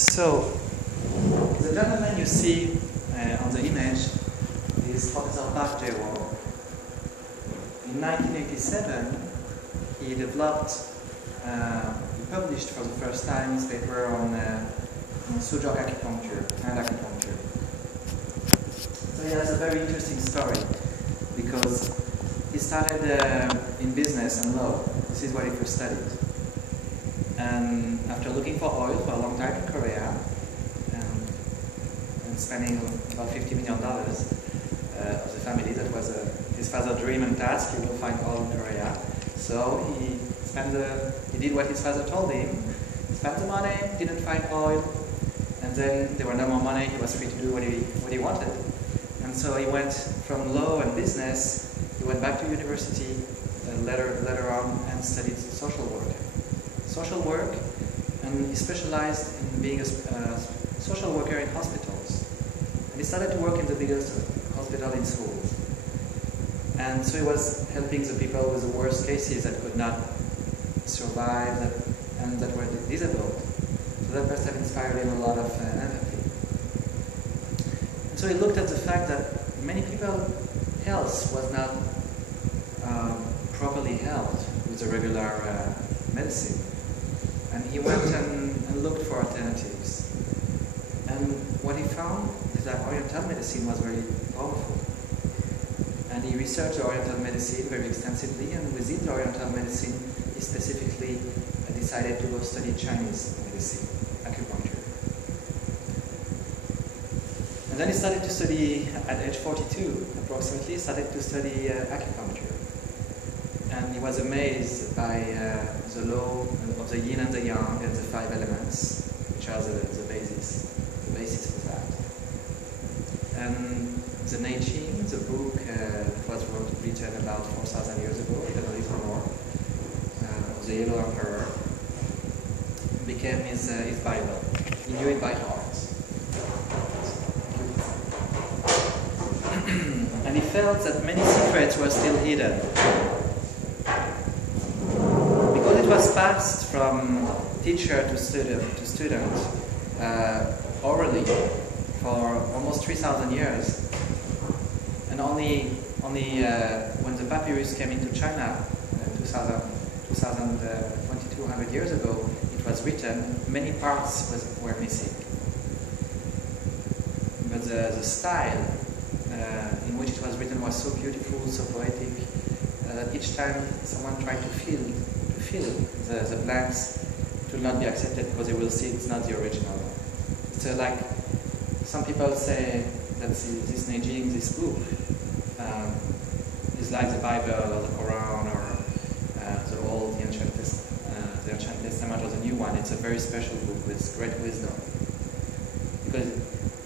So, the gentleman you see on the image is Professor Park Jae Woo. In 1987, he developed, he published for the first time his paper on Su Jok acupuncture and acupuncture. So he has a very interesting story because he started in business and law. This is what he first studied. And after looking for oil for a long time in Korea and spending about $50 million of the family, that was his father's dream and task, he will find oil in Korea. So he did what his father told him, spent the money, didn't find oil, and then there were no more money, he was free to do what he wanted. And so he went from law and business, he went back to university later on and studied social work, and he specialized in being a social worker in hospitals. And he started to work in the biggest hospital in Seoul. And so he was helping the people with the worst cases that could not survive and that were disabled. So that must have inspired him a lot of empathy. And so he looked at the fact that many people's health was not properly helped with the regular medicine. And he went and looked for alternatives. And what he found is that Oriental medicine was very powerful. And he researched Oriental medicine very extensively, and within the Oriental medicine, he specifically decided to go study Chinese medicine, acupuncture. And then he started to study, at age 42 approximately, started to study acupuncture. And he was amazed by the law of the yin and the yang and the 5 elements, which are the basis for that. And the Neijing, the book that was written about 4,000 years ago, even a little more, of the Yellow Emperor, became his Bible. He knew it by heart. And he felt that many secrets were still hidden. Was passed from teacher to student orally for almost 3,000 years, and only when the papyrus came into China 2,200 years ago, it was written. Many parts were missing, but the style in which it was written was so beautiful, so poetic, that each time someone tried to fill the blanks, it will not be accepted because they will see it's not the original. So like some people say that this Neijing, this book, is like the Bible or the Quran or the Ancient Testament or the new one. It's a very special book with great wisdom. Because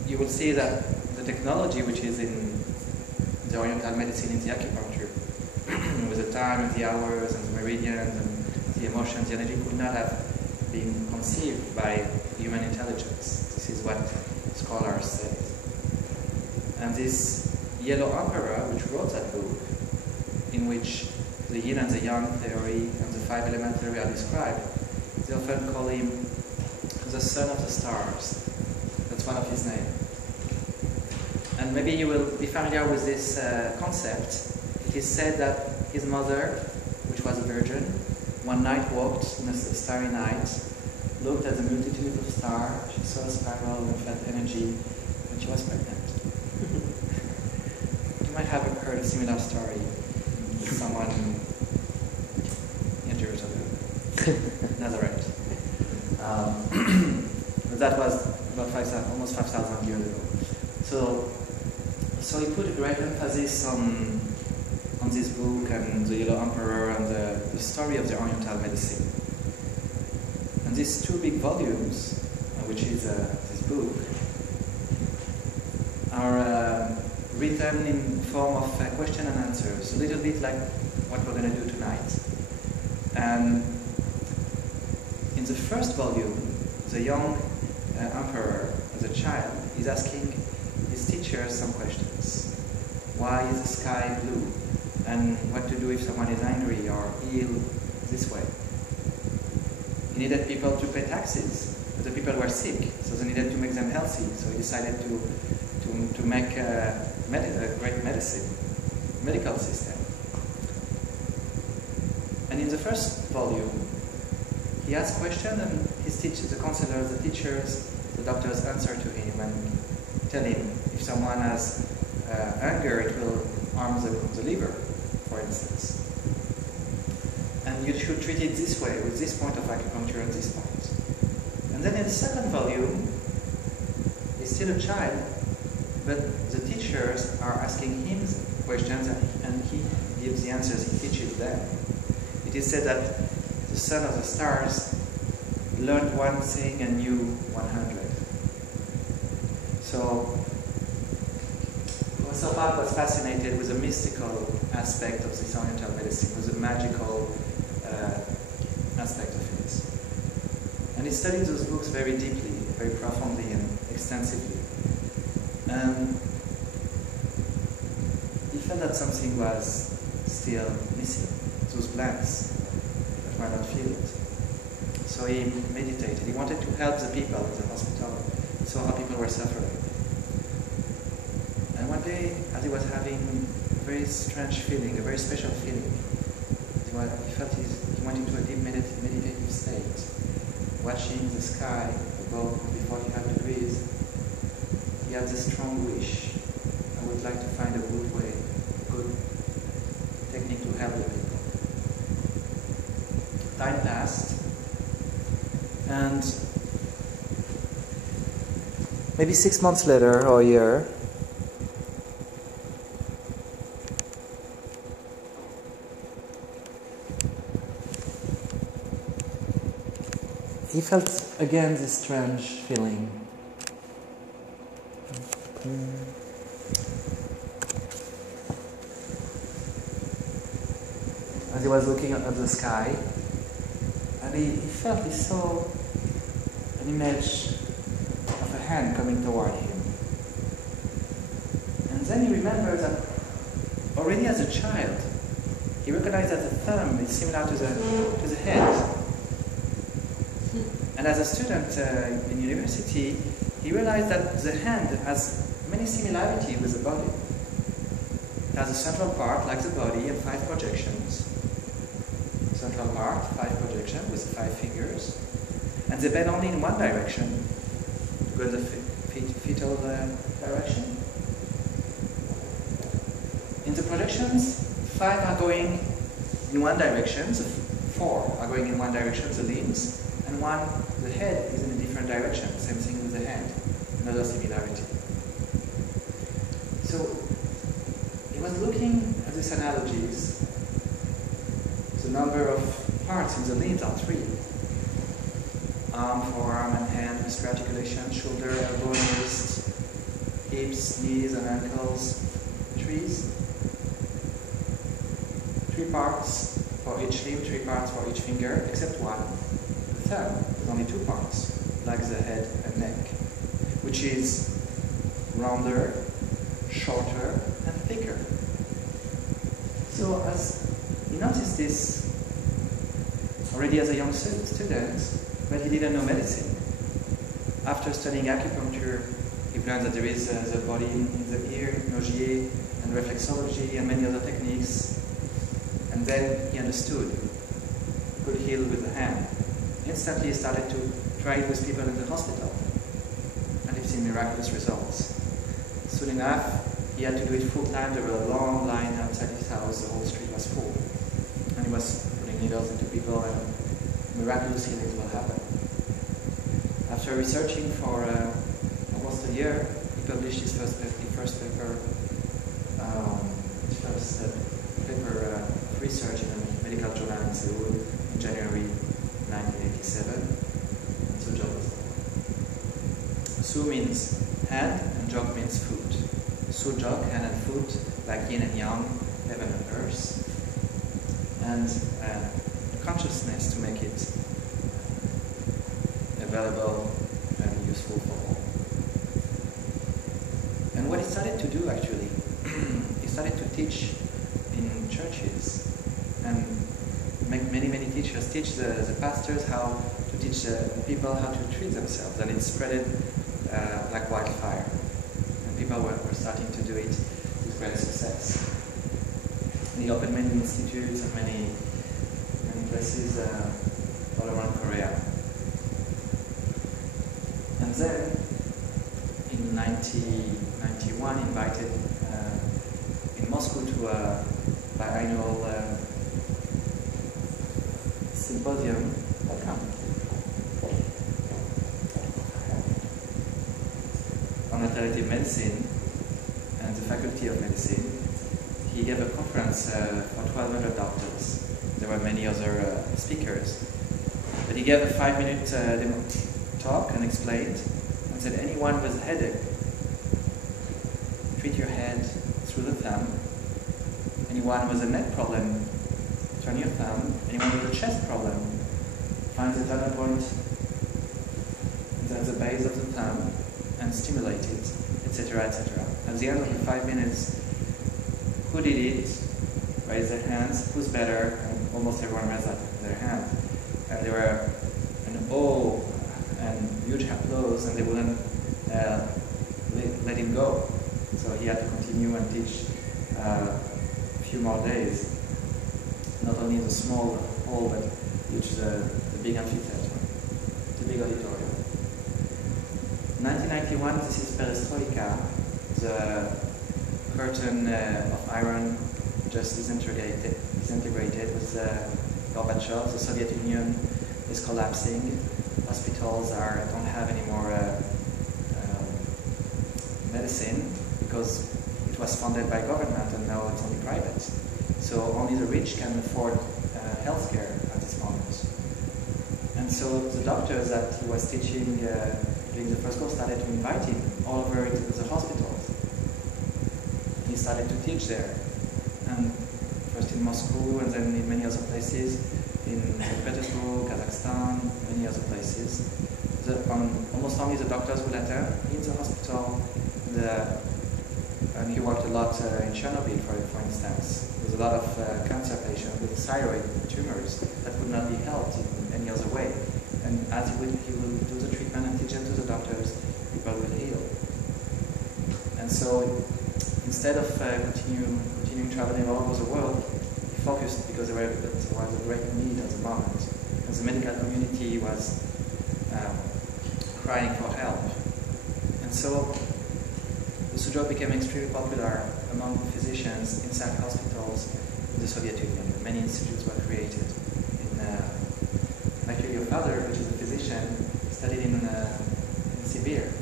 you will see that the technology which is in the Oriental medicine, in the acupuncture, with the time and the hours and the meridians and the emotions, the energy could not have been conceived by human intelligence. This is what scholars say. And this Yellow Emperor, which wrote that book, in which the yin and the yang theory and the 5 element theory are described, they often call him the son of the stars. That's one of his names. And maybe you will be familiar with this concept. It is said that his mother, which was a virgin, one night walked in a starry night, looked at the multitude of stars, she saw a spiral and felt energy, and she was pregnant. You might have heard a similar story with someone in Jerusalem, Nazareth. But that was about almost 5,000 years ago. So he put a great emphasis on this book and the Yellow Emperor and the story of the Oriental medicine. And these 2 big volumes, which is this book, are written in form of question and answers, a little bit like what we're going to do tonight. And in the first volume, the young emperor, as a child, is asking his teacher some questions. Why is the sky blue? And what to do if someone is angry or ill this way. He needed people to pay taxes, but the people were sick, so needed to make them healthy. So he decided to make a great medical system. And in the first volume, he asked questions, and his teachers, the counselors, the teachers, the doctors answer to him and tell him if someone has anger, it will harm the liver, for instance. And you should treat it this way, with this point of acupuncture and this point. And then in the second volume, he's still a child, but the teachers are asking him questions and he gives the answers, he teaches them. It is said that the son of the stars learned one thing and knew 100. So Professor Park was fascinated with the mystical aspect of this Oriental medicine, with the magical aspect of it. And he studied those books very deeply, very profoundly and extensively. And he felt that something was still missing, those blanks that were not filled. So he meditated. He wanted to help the people in the hospital. He saw how people were suffering. And one day, as he was having a very strange feeling, a very special feeling, he felt he went into a deep meditative state, watching the sky above before he had to breathe. He had this strong wish. I would like to find a good way, good technique to help the people. Time passed, and maybe 6 months later or a year, he felt again this strange feeling. As he was looking at the sky, and he saw an image of a hand coming toward him. And then he remembered that already as a child, he recognized that the thumb is similar to the head. And as a student in university, he realized that the hand has many similarities with the body. It has a central part like the body and 5 projections. Central part, 5 projections with 5 fingers. And they bend only in one direction, to go in the fetal direction. In the projections, 5 are going in one direction, the 4 are going in one direction, the limbs, and the head is in a different direction. Same thing with the hand, another similarity. So he was looking at these analogies. The number of parts in the limbs are 3. Arm, forearm, and hand with articulation, shoulder, elbow, and wrist, hips, knees, and ankles. 3 parts for each limb, 3 parts for each finger, except one. The thumb is only 2 parts, like the head and neck, which is rounder, shorter, and thicker. So as he noticed this already as a young student, but he didn't know medicine. After studying acupuncture, he learned that there is the body in the ear, hypnosis, and reflexology, and many other techniques. And then he understood he could heal with the hand. Instantly, he started to try it with people in the hospital, and he's seen miraculous results. Soon enough, he had to do it full time. There were a long line outside his house. The whole street was full, and he was putting needles into people, and miraculous healings will happen. After researching for almost a year, he published his first paper of research in a medical journal in Seoul in January 1987. And Su Jok. Su means hand and Jok means foot. Su Jok, hand and foot, like yin and yang, heaven and earth. And consciousness to make it available and useful for all. And what he started to do actually, he started to teach in churches and make many teachers teach the pastors how to teach people how to treat themselves, and it spread like wildfire. And people were starting to do it with great success. And he opened many institutes and many places all around Korea. And then, in 1991, invited in Moscow to a biannual symposium on alternative medicine and the Faculty of Medicine. He gave a conference for 1,200 doctors. There were many other speakers. But he gave a 5-minute talk and explained and said, anyone with a headache, treat your head through the thumb. Anyone with a neck problem, turn your thumb. Anyone with a chest problem, find the turning point at the base of the thumb and stimulate it, etc., etc. At the end of the 5 minutes, who did it? Raise their hands. Who's better? And almost everyone raised their hand. And there were an awe and huge applause, and they wouldn't let him go. So he had to continue and teach a few more days. Not only in the small hall, but which is the big amphitheater, the big auditorium. 1991, this is Perestroika. The curtain of iron just disintegrated with Gorbachev. The Soviet Union is collapsing. Hospitals don't have any more medicine because it was funded by government and now it's only private. So only the rich can afford healthcare at this moment. And so the doctors that he was teaching during the first course started to invite him all over to the hospitals. He started to teach there. And first in Moscow and then in many other places, in St. Petersburg, Kazakhstan, many other places. Almost only the doctors would enter in the hospital. And he worked a lot in Chernobyl, for instance. There's a lot of cancer patients with thyroid tumors that would not be helped in any other way. And as he will do the treatment and teach them to the doctors, people will heal. And so instead of continuing traveling all over the world, he focused because there was a great need at the moment. And the medical community was crying for help. And so the Sujok became extremely popular among physicians inside hospitals in the Soviet Union. Many institutes were created. Actually, your father, which is a physician, studied in Siberia.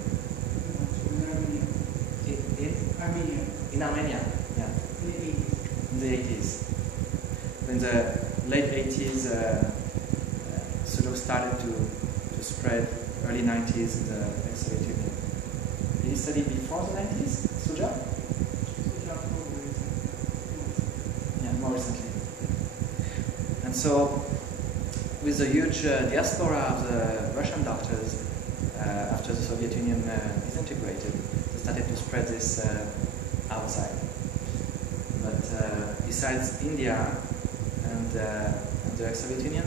Armenia. In Armenia, yeah. In the 80s. In the late 80s, Sujok started to spread, early 90s in the Soviet Union. Did he study before the 90s, Sujok? Yeah, more recently. And so, with the huge diaspora of the Russian doctors, after the Soviet Union disintegrated, they started to spread this outside. But besides India and the Soviet Union,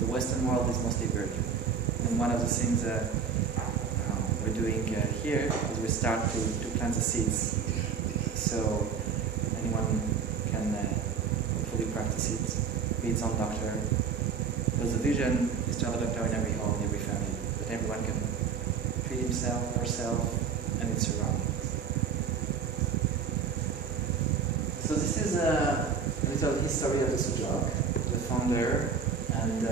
the Western world is mostly virgin. And one of the things we're doing here is we start to plant the seeds. So anyone can hopefully practice it, be its own doctor. Because the vision is to have a doctor in every home, in every family, that everyone can treat himself, herself, and its surroundings. So this is a little history of the Sujok, the founder, and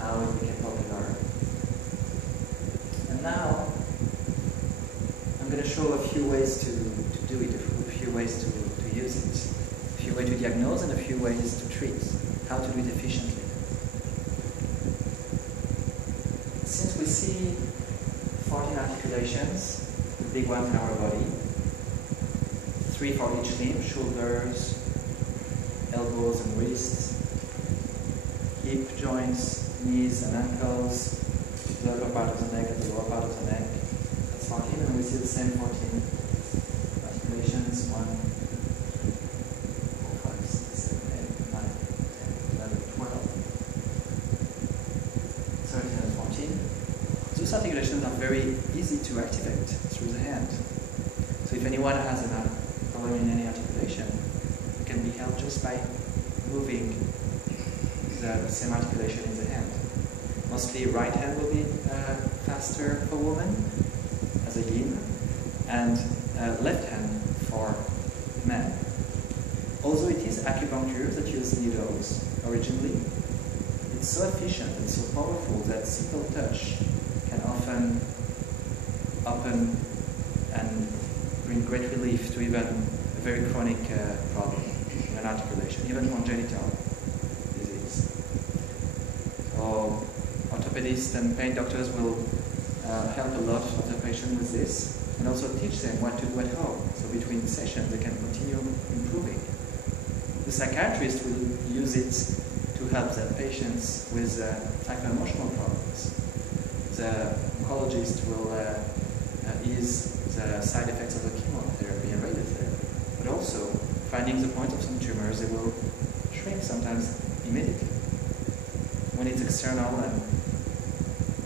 how it became popular. And now, I'm going to show a few ways to do it, a few ways to use it, a few ways to diagnose, and a few ways to treat, how to do it efficiently. Since we see 14 articulations, the big ones in our body, 3 for each limb, shoulders, elbows and wrists, hip joints, knees and ankles, the upper part of the neck and the lower part of the neck. That's 14, and we see the same 14 articulations, 1, 2, 3, 4, 5, 6, 7, 8, 9, 10, 11, 12, 13 and 14. those articulations are very easy to activate through the hand. So if anyone has a problem in any articulation, it can be helped just by moving the same articulation in the hand. Mostly right hand will be faster for women as a yin, and left hand for men. Although it is acupuncture that uses needles originally, it's so efficient and so powerful that simple touch can often open and bring great relief to even a very chronic problem in an articulation, even congenital disease. So orthopedists and pain doctors will help a lot of the patient with this, and also teach them what to do at home. So between sessions they can continue improving. The psychiatrist will use it to help their patients with psycho-emotional problems. The oncologist will ease the side effects of the chemotherapy and radiotherapy. But also, finding the point of some tumors, they will shrink sometimes immediately. When it's external and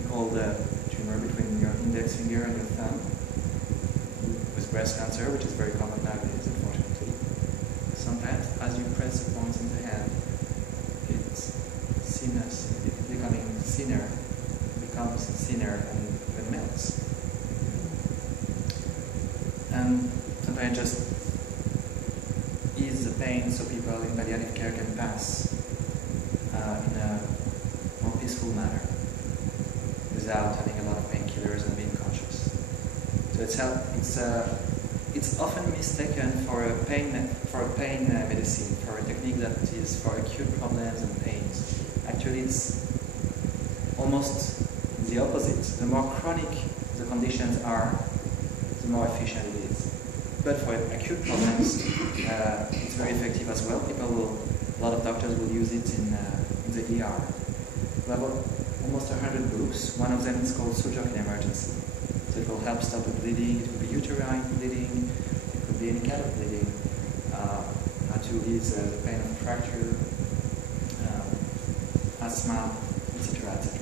you hold the tumor between your index finger and your thumb, with breast cancer, which is very common nowadays, unfortunately, sometimes as you press the points in the hand, it's becoming thinner, and it melts. And sometimes just ease the pain so people in palliative care can pass in a more peaceful manner without having a lot of painkillers and being conscious. So it's often mistaken for a pain medicine, for a technique that is for acute problems and pains. Actually, it's almost the opposite. The more chronic the conditions are, the more efficient it is. But for acute problems, it's very effective as well. A lot of doctors will use it in the ER. We have almost 100 books. One of them is called Su Jok in emergency. So it will help stop the bleeding. It could be uterine bleeding. It could be any kind of bleeding. How to ease the pain of fracture, asthma, etc., etc.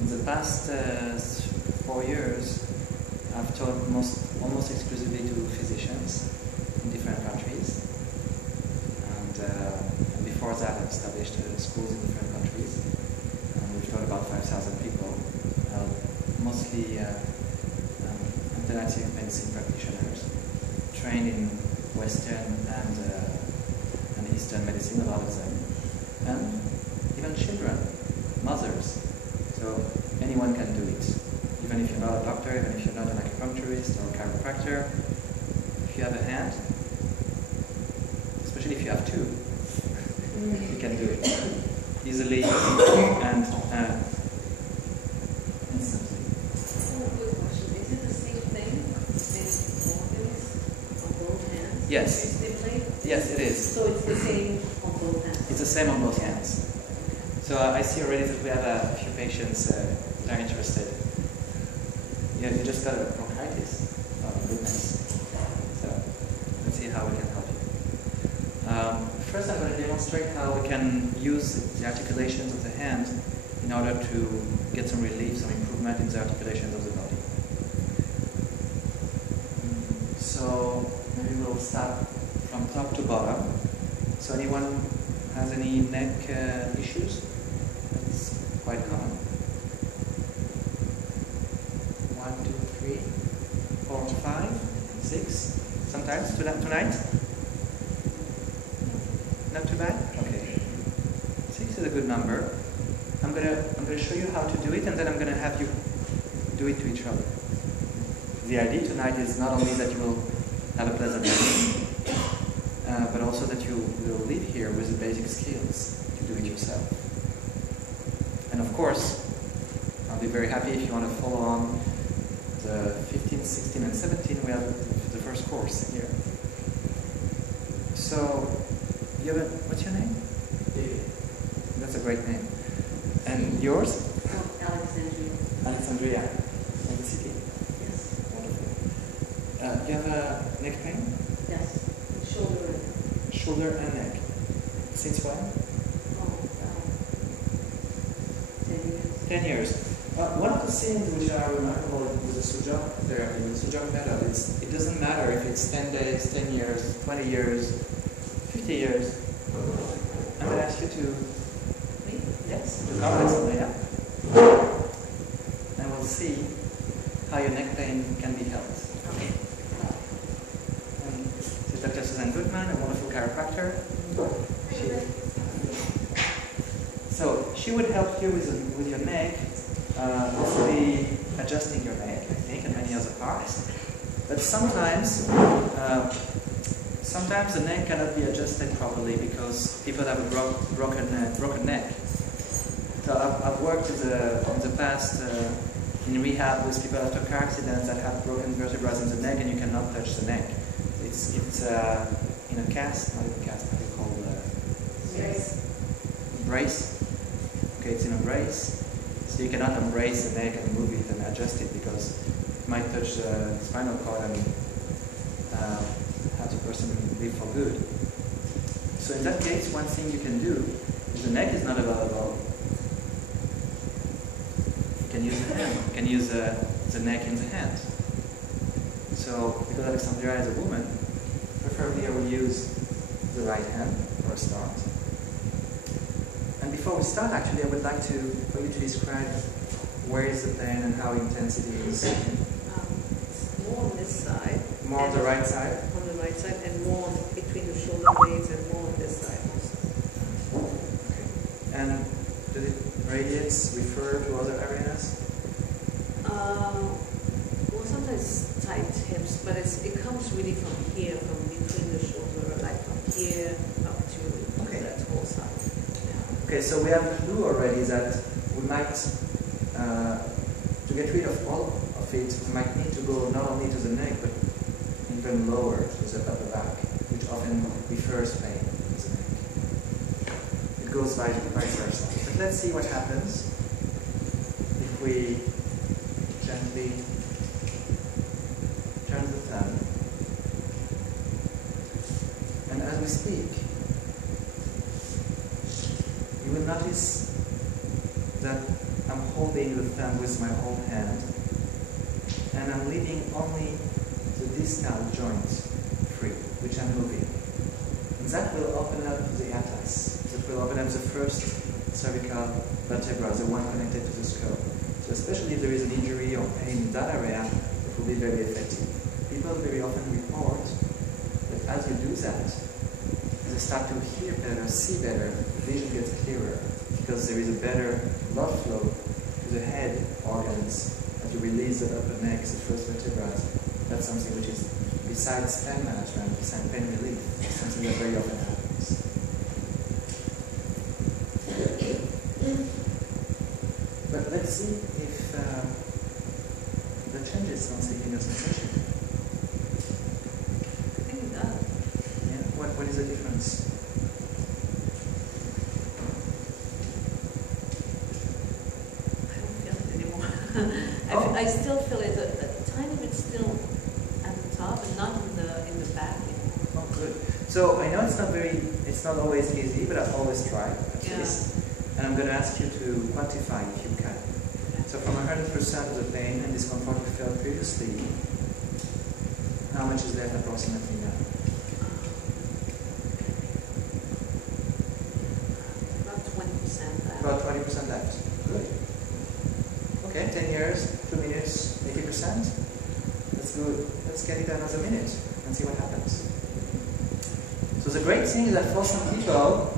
In the past 4 years, I've taught almost exclusively to physicians in different countries. And before that, I've established schools in different countries. We've taught about 5,000 people, mostly alternative medicine practitioners, trained in Western and Eastern medicine, a lot of them, and even children, mothers. So anyone can do it, even if you're not a doctor, even if you're not an acupuncturist or a chiropractor. If you have a hand, especially if you have two, you can do it easily and instantly. Quick question. Is it the same thing? Same organs on both hands? Yes. Yes, it is. So it's the same on both hands? It's the same on both hands. So I see already that we have a few patients that are interested. Yeah, you just got a bronchitis. Oh, goodness. So let's see how we can help you. First, I'm going to demonstrate how we can use the articulations of the hand in order to get some relief, some improvement in the articulations of the body. So maybe we'll start from top to bottom. So anyone has any neck issues? That's quite common. 1, 2, 3, 4, 5, 6. Sometimes tonight. Not too bad. Okay. 6 is a good number. I'm gonna show you how to do it, and then I'm gonna have you do it to each other. The idea tonight is not only that you will have a pleasant day, but also that you will live here with the basic skills to do it yourself. And of course, I'll be very happy if you want to follow on the 15, 16, and 17. We have the first course here. So, what's your name? David. That's a great name. And yours? Oh, Alexandria. Alexandria. From the city. Yes. Wonderful. You have a neck pain? Yes. Shoulder and Shoulder and neck. Since when? 10 years. 10 years. One of the things which are remarkable with the Su Jok therapy, the Su Jok method, is it doesn't matter if it's 10 days, 10 years, 20 years, 50 years. I'm going to ask you to, yes, to comment on that. And we'll see how your neck pain can be helped. Okay. And this is Dr. Susan Goodman, a wonderful chiropractor. So she would help you with your neck, mostly adjusting your neck, I think, and many other parts. But sometimes the neck cannot be adjusted properly because people have a broken neck. So I've worked in the past in rehab with people after car accidents that have broken vertebrae in the neck, and you cannot touch the neck. It's in a cast, not even cast, how do you call brace? Okay, it's in a brace, so you cannot embrace the neck and move it and adjust it because it might touch the spinal cord and have the person live for good. So in that case, one thing you can do, if the neck is not available, you can use the hand. You can use the neck in the hand. So because Alexandria is a woman, preferably I will use the right hand for a start. And before we start, actually, I would like for you to describe where is the pain and how intense it is. It's more on this side. More on the right side? On the right side, and more between the shoulder blades and more on this side. Okay. And does it radiates, refer to other areas? Well, sometimes tight hips, but it comes really from here, from between the shoulder, like from here up to that whole side. Okay, so we have a clue already that we might, to get rid of all of it, we might need to go not only to the neck, but even lower to the upper back, which often refers pain in the neck. It goes vice versa. But let's see what happens if we gently turn the thumb. And as we speak, you will notice that I'm holding the thumb with my whole hand, and I'm leaving only the distal joint free, which I'm moving. And that will open up the atlas. That will open up the first cervical vertebra, the one connected to the skull. So especially if there is an injury or pain in that area, it will be very effective. People very often report that as you do that, they start to hear better, see better, vision gets clearer, because there is a better blood flow to the head organs as you release the upper neck, the first vertebra. That's something which is, besides pain management, besides pain relief, something that very often happens. But let's see if that changes something in your sensation. I think it does. Yeah? What is the difference? I still feel it a tiny bit still at the top and not in the back anymore. Oh, good. So I know it's not always easy, but I'll always try at least. And I'm going to ask you to quantify if you can. So from 100% of the pain and discomfort you felt previously, how much is left approximately now? About 20% left. About 20% left. Good. Okay, 10 years, 2 minutes, 80%. That's good. Let's get it another minute and see what happens. So the great thing is that for some people,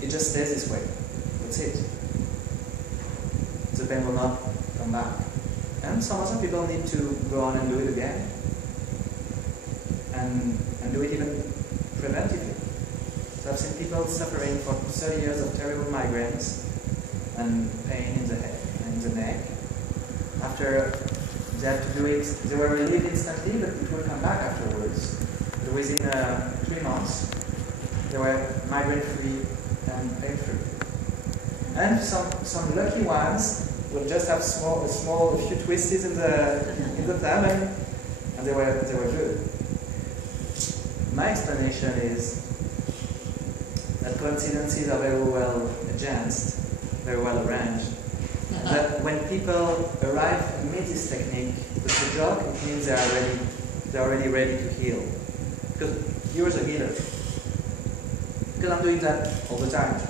it just stays this way. That's it. The pain will not come back. And some other people need to go on and do it again. And do it even preventively. So I've seen people suffering for 30 years of terrible migraines and pain in the head and in the neck. After they had to do it, they were relieved instantly, but it would come back afterwards. But within 3 months, they were migraine-free and pain-free. And some lucky ones will just have a few twists in the thumb, and they were good. My explanation is that coincidences are very well adjusted, very well arranged, that when people arrive and meet this technique, the Sujok, it means they're already ready to heal. Because you're the healer. Because I'm doing that all the time.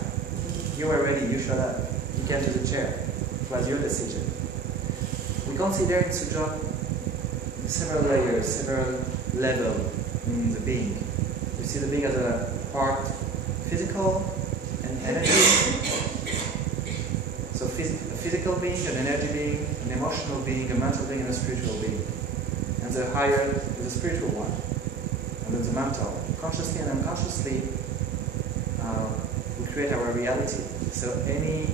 You were ready, you showed up. You came to the chair. It was your decision. We consider in Sujok several layers, several levels in the being. We see the being as a part physical and energy. So a physical being, an energy being, an emotional being, a mental being, and a spiritual being. And the higher is the spiritual one. And then the mental. Consciously and unconsciously, we create our reality. So any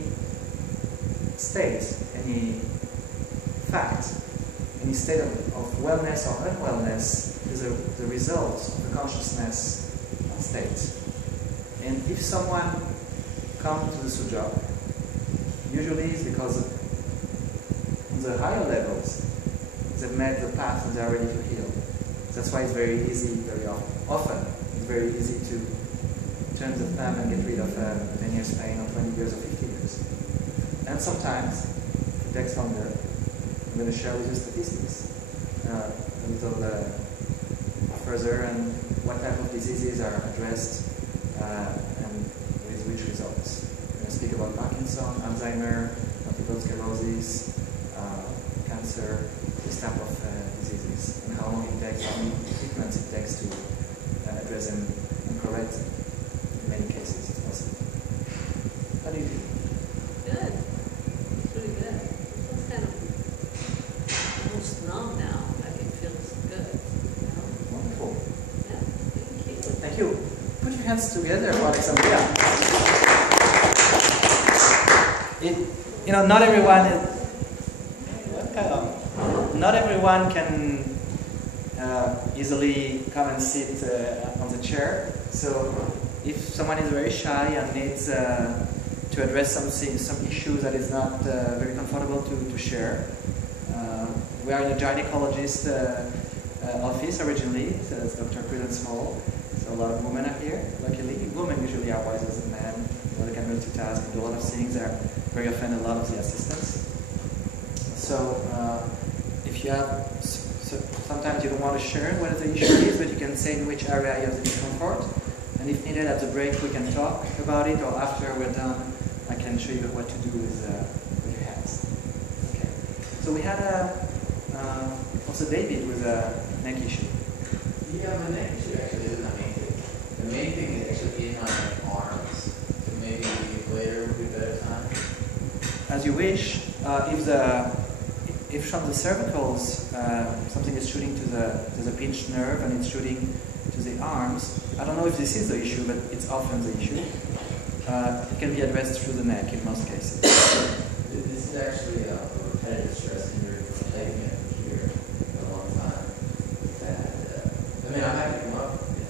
state, any fact, any state of wellness or unwellness is the result of the consciousness state. And if someone comes to the Sujok, usually it's because on the higher levels, they've met the path and they're ready to heal. That's why it's very easy, very often, it's very easy to turn the thumb and get rid of 10 years pain or 20 years or 50 years. And sometimes it takes longer. I'm going to share with you statistics a little further and what type of diseases are addressed and with which results. I'm going to speak about Parkinson, Alzheimer, multiple sclerosis, cancer, this type of diseases, and how long it takes, how many treatments it takes to address them and correct them. In many cases, it's possible. How do you do? Good. It's really good. It's kind of almost numb now. Like it feels good. You know? Wonderful. Yeah. Thank you. Thank you. Put your hands together for Alexandria. Not everyone. Not everyone can easily come and sit on the chair. So if someone is very shy and needs to address some issues that is not very comfortable to share, we are in a gynecologist office originally, so it's Dr. Credence Hall. So a lot of women are here, luckily. Women usually are wiser than men. They can multitask and do a lot of things. They're very often a lot of the assistants. So if you have, sometimes you don't want to share what the issue is, but you can say in which area you have the discomfort. And if needed at the break, we can talk about it, or after we're done, I can show you what to do with your hands. Okay. So we had also David with a neck issue. Yeah, my neck issue actually isn't the main thing. The main thing is actually in my arms. So maybe later would be a better time. As you wish. If from the cervicals something is shooting to the pinched nerve and it's shooting to the arms, I don't know if this is the issue, but it's often the issue. It can be addressed through the neck in most cases. This is actually a repetitive stress injury from taking it here for a long time. I'm happy to come up if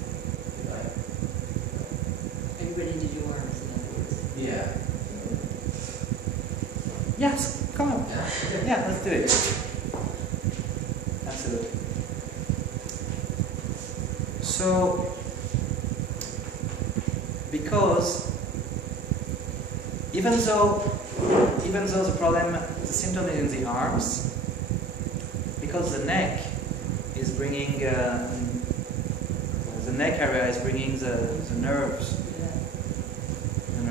you like. Are you ready to do arms in other words? Yeah. Yes, come on. Yeah? Yeah, let's do it. Absolutely. So, because even though the problem, the symptom is in the arms, because the neck is bringing, the neck area is bringing the nerves, the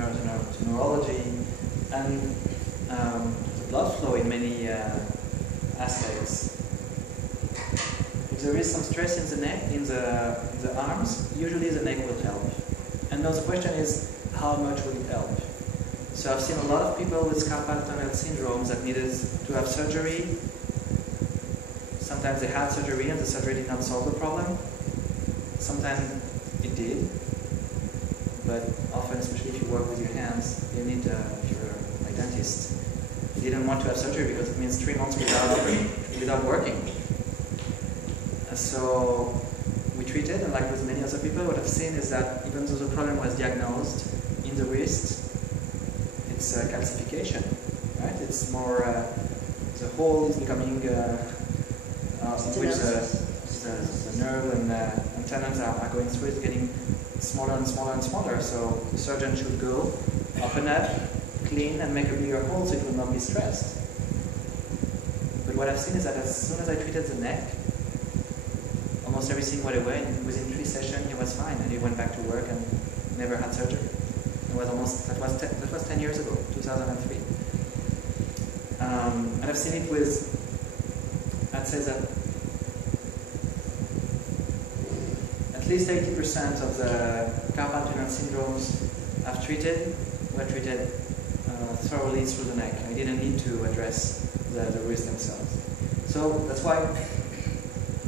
neurology, and the blood flow in many aspects. If there is some stress in the neck, in the arms, usually the neck will help. And now the question is, how much will it help? So I've seen a lot of people with carpal tunnel syndrome that needed to have surgery. Sometimes they had surgery and the surgery did not solve the problem. Sometimes it did. But often, especially if you work with your hands, you need, if you're a dentist, you didn't want to have surgery because it means 3 months without working. So we treated, and like with many other people, what I've seen is that even though the problem was diagnosed in the wrist, it's calcification, right? It's more, the hole is becoming, in which the nerve and tendons are going through, it's getting smaller and smaller and smaller. So the surgeon should go, open up, clean and make a bigger hole so it will not be stressed. But what I've seen is that as soon as I treated the neck, almost everything went away, and within 3 sessions he was fine, and he went back to work and never had surgery. It was that was 10 years ago, 2003. And I've seen it with, I'd say that at least 80% of the carpal tunnel syndromes I've treated were treated thoroughly through the neck. I didn't need to address the wrists themselves. So that's why,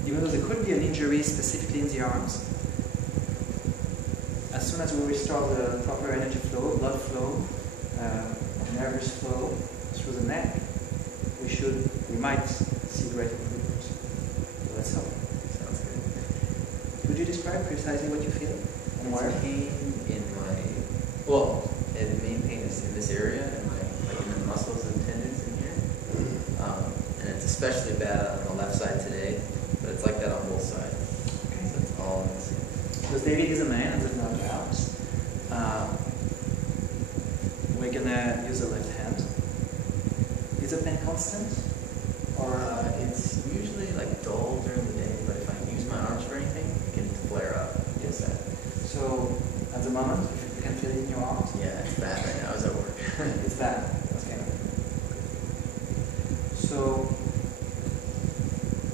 even though there could be an injury specifically in the arms, as soon as we restore the proper energy flow, blood flow, nervous flow through the neck, we might see great improvement. So let's hope. Sounds good. Could you describe precisely what you feel and where? Pain in my, well, the main pain is in this area, in my, like in the muscles and tendons in here. And it's especially bad on the left side today, but it's like that on both sides. Okay. So it's all in the same. Because David is a man and there's no doubt. We're gonna use the left hand. Is the pain constant? Or It's usually like dull during the day, but if I use my arms for anything, it can flare up. yes. So at the moment, if you can feel it in your arms, Yeah, it's bad right now. I was at work. it's bad. Okay. So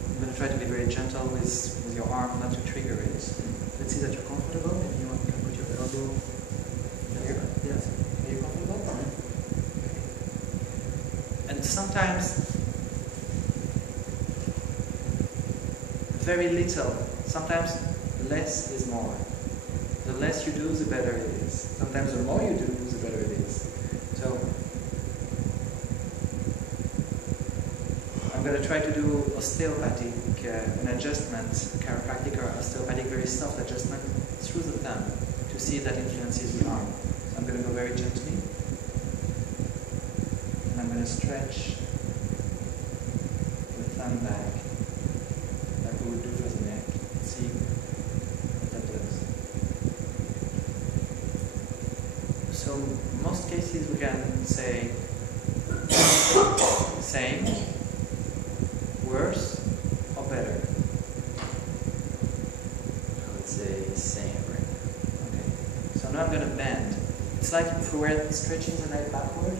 I'm gonna try to be very gentle with your arm, not to trigger it. Let's see that you're comfortable. Maybe you can put your elbow here. Yes. Are you comfortable? Okay. And sometimes very little. Sometimes less is more. The less you do, the better it is. Sometimes the more you do, the better it is. So I'm going to try to do osteopathic, an adjustment, chiropractic or osteopathic, very soft adjustment through the thumb to see if that influences the arm. So I'm going to go very gently. And I'm going to stretch the thumb back like we would do for the neck. See what that does. So in most cases we can say same, worse, or better. I would say same right now. Okay. So now I'm going to bend. It's like if we were stretching the neck backward.